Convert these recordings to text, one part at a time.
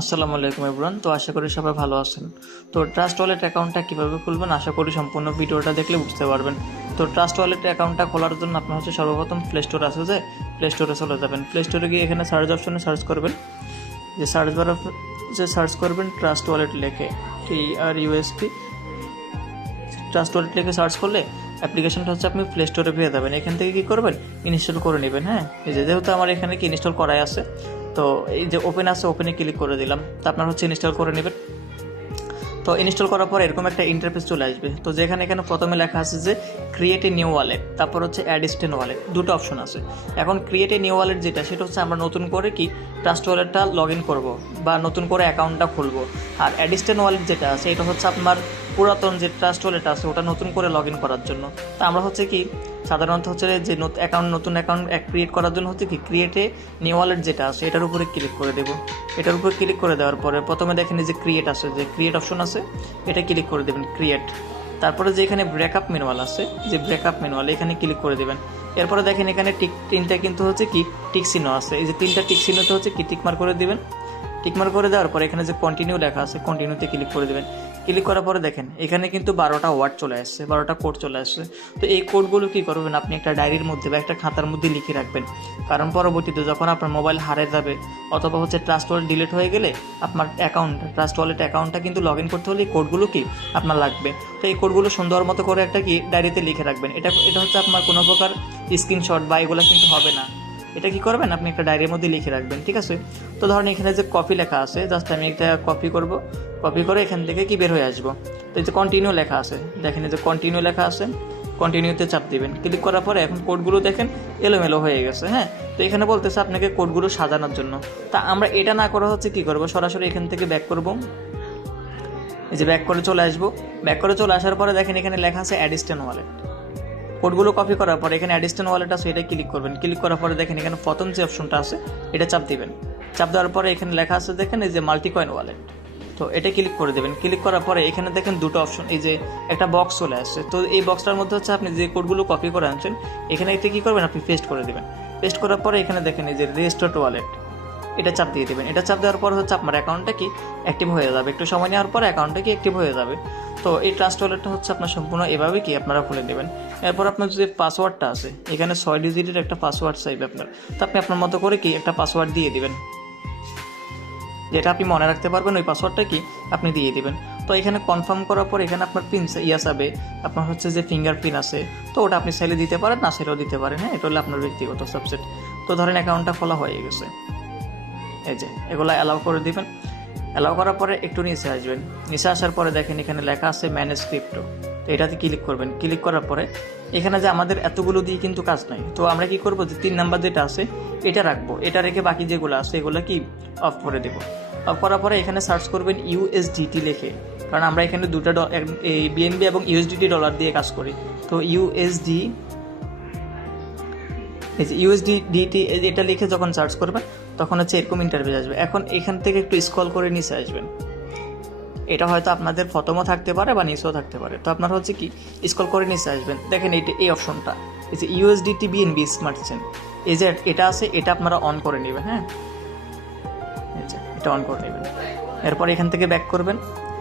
আসসালামু আলাইকুম এভরিওয়ান। তো আশা করি সবাই ভালো আছেন। তো ট্রাস্ট ওয়ালেট অ্যাকাউন্টটা কীভাবে খুলবেন আশা করি সম্পূর্ণ ভিডিওটা দেখলে বুঝতে পারবেন। তো ট্রাস্ট ওয়ালেট অ্যাকাউন্টটা খোলার জন্য আপনার হচ্ছে সর্বপ্রথম প্লে স্টোর আছে, যে প্লে স্টোরে চলে যাবেন। প্লে স্টোরে গিয়ে এখানে সার্চ অপশনে সার্চ করবেন, যে সার্চ বারে যে সার্চ করবেন ট্রাস্ট ওয়ালেট লেখে TRUST ট্রাস্ট ওয়ালেট লিখে সার্চ করলে অ্যাপ্লিকেশনটা হচ্ছে আপনি প্লে স্টোরে পেয়ে যাবেন। এখান থেকে কী করবেন, ইনস্টল করে নেবেন। হ্যাঁ, এই যেহেতু আমার এখানে কি ইনস্টল করাই আছে, তো এই যে ওপেন আছে ওপেনে ক্লিক করে দিলাম। তো আপনার হচ্ছে ইনস্টল করে নেবেন। তো ইনস্টল করার পর এরকম একটা ইন্টারফেস চলে আসবে। তো যেখানে এখানে প্রথমে লেখা আছে যে ক্রিয়েট এ নিউ ওয়ালেট, তারপর হচ্ছে অ্যাড স্টেন ওয়ালেট, দুটো অপশন আছে। এখন ক্রিয়েট এ নিউ ওয়ালেট যেটা, সেটা হচ্ছে আমরা নতুন করে কি ট্রাস্ট ওয়ালেটটা লগ ইন করবো বা নতুন করে অ্যাকাউন্টটা খুলবো। আর অ্যাড স্টেন ওয়ালেট যেটা আছে, এটা হচ্ছে আপনার পুরাতন যে ট্রাস্ট ওয়ালেট আছে ওটা নতুন করে লগ ইন করার জন্য। তো আমরা হচ্ছে কি সাধারণত হচ্ছে যে নতুন অ্যাকাউন্ট ক্রিয়েট করার জন্য হচ্ছে কি ক্রিয়েটে নিউ ওয়ালেট যেটা আছে এটার উপরে ক্লিক করে দেবো। এটার উপরে ক্লিক করে দেওয়ার পরে প্রথমে দেখেন যে ক্রিয়েট আছে, যে ক্রিয়েট অপশন আছে, এটা ক্লিক করে দেবেন ক্রিয়েট। তারপরে যে এখানে ব্রেকআপ ম্যানুয়াল আছে, যে ব্রেকআপ ম্যানুয়াল এখানে ক্লিক করে দেবেন। এরপরে দেখেন এখানে তিনটা কিন্তু হচ্ছে কি টিক চিহ্ন আছে, এই যে তিনটা টিক চিহ্নতে হচ্ছে কি টিকমার্ক করে দেবেন। টিকমার্ক করে দেওয়ার পরে এখানে যে কন্টিনিউ লেখা আছে কন্টিনিউতে ক্লিক করে দেবেন। ক্লিক করার পরে দেখেন এখানে কিন্তু 12টা ওয়ার্ড চলে আসছে, 12টা কোড চলে আসছে। তো এই কোডগুলো কী করবেন, আপনি একটা ডায়েরির মধ্যে বা একটা খাতার মধ্যে লিখে রাখবেন। কারণ পরবর্তীতে যখন আপনার মোবাইল হারিয়ে যাবে অথবা হচ্ছে ট্রাস্ট ওয়ালেট ডিলিট হয়ে গেলে আপনার ট্রাস্ট ওয়ালেট অ্যাকাউন্টটা কিন্তু লগ ইন করতে হলে এই কোডগুলো কি আপনার লাগবে। তো এই কোডগুলো সুন্দর মতো করে একটা কি ডায়েরিতে লিখে রাখবেন। এটা হচ্ছে আপনার কোনো প্রকার স্ক্রিনশট বা এগুলো কিন্তু হবে না। এটা কি করবেন, আপনি একটা ডায়েরির মধ্যে লিখে রাখবেন, ঠিক আছে। তো ধরেন এখানে যে কপি লেখা আছে, জাস্ট আমি একটা কপি করব। কপি করে এখান থেকে কি বের হয়ে আসবো। তো এই যে কন্টিনিউ লেখা আছে, দেখেন এই যে কন্টিনিউ লেখা আছে, কন্টিনিউতে চাপ দিবেন। ক্লিক করার পরে এখন কোডগুলো দেখেন এলোমেলো হয়ে গেছে। হ্যাঁ, তো এখানে বলতেছে আপনাকে কোডগুলো সাজানোর জন্য। তা আমরা এটা না করা হচ্ছে কি করব, সরাসরি এখান থেকে ব্যাক করব। এই যে ব্যাক করে চলে আসবো। ব্যাক করে চলে আসার পরে দেখেন এখানে লেখা আছে অ্যাড স্টেন ওয়ালেট। কোডগুলো কপি করার পরে এখানে অ্যাড স্টেন ওয়ালেট আছে, এটা ক্লিক করবেন। ক্লিক করার পরে দেখেন এখানে প্রথম যে অপশনটা আছে এটা চাপ দিবেন। চাপ দেওয়ার পরে এখানে লেখা আছে দেখেন এই যে মাল্টি কয়েন ওয়ালেট, তো এটা ক্লিক করে দেবেন। ক্লিক করার পরে এখানে দেখেন দুটো অপশন, এই যে একটা বক্স চলে আসছে। তো এই বক্সটার মধ্যে হচ্ছে আপনি যে কোডগুলো কপি করে আনছেন এখানে এটা কী করবেন, আপনি পেস্ট করে দেবেন। পেস্ট করার পরে এখানে দেখেন এই যে রেজিস্টার্ড ওয়ালেট, এটা চাপ দিয়ে দেবেন। এটা চাপ দেওয়ার পর হচ্ছে আপনার অ্যাকাউন্টটা কি অ্যাক্টিভ হয়ে যাবে। একটু সময় নেওয়ার পর অ্যাকাউন্টটা কি অ্যাক্টিভ হয়ে যাবে। তো এই ট্রাস্ট ওয়ালেটটা হচ্ছে আপনার সম্পূর্ণ এভাবে কি আপনারা খুলে দেবেন। এরপর আপনার যে পাসওয়ার্ডটা আছে, এখানে 6 ডিজিটের একটা পাসওয়ার্ড চাইবে আপনার। তো আপনি আপনার মতো করে কি একটা পাসওয়ার্ড দিয়ে দিবেন, যেটা আপনি মনে রাখতে পারবেন, ওই পাসওয়ার্ডটা কি আপনি দিয়ে দিবেন। তো এখানে কনফার্ম করার পর এখানে আপনার পিন যাবে, আপনার হচ্ছে যে ফিঙ্গারপ্রিন্ট আছে, তো ওটা আপনি চাইলে দিতে পারেন, না চাইলেও দিতে পারেন। হ্যাঁ, এটা হলো আপনার ব্যক্তিগত সাবজেক্ট। তো ধরেন অ্যাকাউন্টটা খোলা হয়ে গেছে, এই যে এগুলো অ্যালাউ করে দিবেন। অ্যালাউ করার পরে একটু নিচে আসবেন। নিচে আসার পরে দেখেন এখানে লেখা আছে ম্যানেজ ক্রিপ্টো, তো এটাতে ক্লিক করবেন। ক্লিক করার পরে এখানে যে আমাদের এতগুলো দিয়ে কিন্তু কাজ নাই, তো আমরা কি করব, যে 3 নাম্বার যেটা আছে এটা রাখবো, এটা রেখে বাকি যেগুলো আছে এগুলো কি অফ করে দেবো। অফ করার পরে এখানে সার্চ করবেন USDT লিখে, কারণ আমরা এখানে দুটো এই BNB এবং USDT ডলার দিয়ে কাজ করি। তো USDT এটা লিখে যখন সার্চ করবেন তখন হচ্ছে এরকম ইন্টারভিউ আসবে। এখন এখান থেকে একটু স্ক্রল করে নিচে আসবেন। এটা হয়তো আপনাদের প্রথমও থাকতে পারে বা নিচেও থাকতে পারে। তো আপনার হচ্ছে কি স্ক্রল করে নিচে আসবেন, দেখেন এই অপশনটা, এই যে USDT BNB স্মার্ট চেন, এই যে এটা আছে, এটা আপনারা অন করে নেবেন। হ্যাঁ, এই যে এটা অন করে নেবেন। এরপর এখান থেকে ব্যাক করবেন।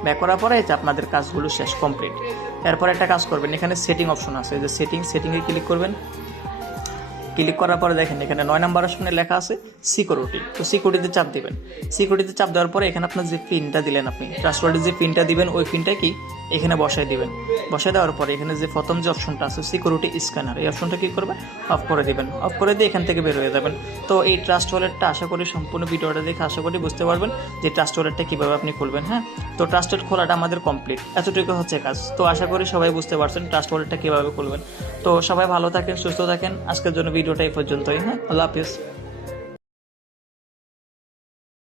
ব্যাক করার পরে এটা আপনাদের কাজগুলো শেষ কমপ্লিট। এরপর একটা কাজ করবেন, এখানে সেটিং অপশন আছে, এই যে সেটিংয়ে ক্লিক করবেন। ক্লিক করার পরে দেখেন এখানে 9 নাম্বার অপশনে লেখা আছে সিকিউরিটি, তো সিকিউরিটিতে চাপ দিবেন। সিকিউরিটিতে চাপ দেওয়ার পরে এখানে আপনার যে পিনটা দিলেন, আপনি ট্রাস্ট ওয়ালেটের যে পিনটা দিবেন ওই পিনটা কি এখানে বসাই দিবেন। বসাই দেওয়ার পরে এখানে যে প্রথম যে অপশনটা আছে সিকিউরিটি স্ক্যানার, এই অপশনটা কী করবেন, অফ করে দিবেন। অফ করে দিয়ে এখান থেকে বের হয়ে যাবেন। তো এই ট্রাস্ট ওয়ালেটটা আশা করি সম্পূর্ণ ভিডিওটা দেখে আশা করি বুঝতে পারবেন যে ট্রাস্ট ওয়ালেটটা কীভাবে আপনি খুলবেন। হ্যাঁ, তো ট্রাস্ট ওয়ালেট খোলাটা আমাদের কমপ্লিট, এতটুকু হচ্ছে কাজ। তো আশা করি সবাই বুঝতে পারছেন ট্রাস্ট ওয়ালেটটা কীভাবে খুলবেন। তো সবাই ভালো থাকেন, সুস্থ থাকেন। আজকের জন্য ভিডিওটা এই পর্যন্তই। হ্যাঁ, আল্লাহ হাফিজ।